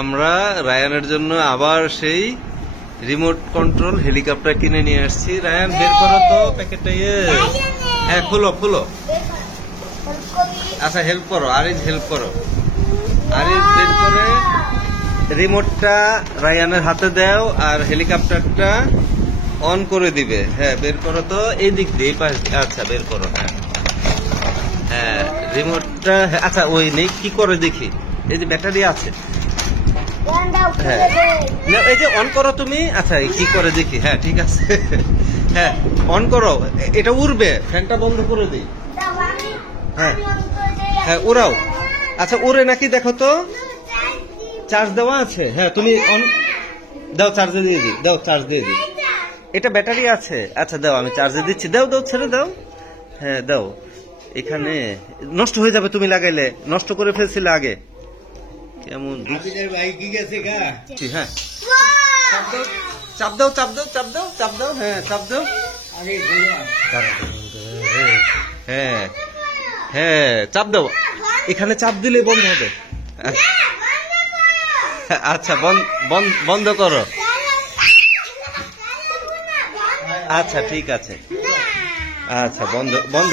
আমরা রায়ানের জন্য আবার সেই রিমোট কন্ট্রোল হেলিকপ্টার কিনে নিয়ে আসছি। রায়ান বের করো তো প্যাকেটটা। হ্যাঁ খুলো খুলো। আচ্ছা হেল্প করো, আরিজ হেল্প করো। আরিজ বের করে রিমোটটা রায়ানের হাতে দাও আর হেলিকপ্টারটা অন করে দিবে। হ্যাঁ বের করো তো, এই দিক দিয়ে এই পাশ দিয়ে। আচ্ছা বের করো। হ্যাঁ হ্যাঁ রিমোটটা। আচ্ছা ওই নেই, কি করে দেখি। এই যে ব্যাটারি আছে। হ্যাঁ এই যে অন করো তুমি। আচ্ছা কি করে দেখি। হ্যাঁ ঠিক আছে। হ্যাঁ অন করো, এটা উড়বে। ফ্যানটা বন্ধ করে দিই। হ্যাঁ হ্যাঁ উড়াও। আচ্ছা উড়ে নাকি দেখো তো। চার্জ দেওয়া আছে। হ্যাঁ তুমি অন দাও, চার্জে দিয়ে দিই। দাও চার্জ দিয়ে দিই। এটা ব্যাটারি আছে। আচ্ছা দাও, আমি চার্জে দিচ্ছি। দাও দাও, ছেড়ে দাও। হ্যাঁ দাও। এখানে নষ্ট হয়ে যাবে তুমি লাগাইলে। নষ্ট করে ফেলছিলে আগে। কেমন হ্যাঁ চাপ দাও চাপ দাও চাপ দাও চাপ দাও। হ্যাঁ চাপ দাও। হ্যাঁ হ্যাঁ চাপ দাও। এখানে চাপ দিলে বন্ধ হবে। আচ্ছা বন্ধ করো। আচ্ছা ঠিক আছে। আচ্ছা বন্ধ বন্ধ।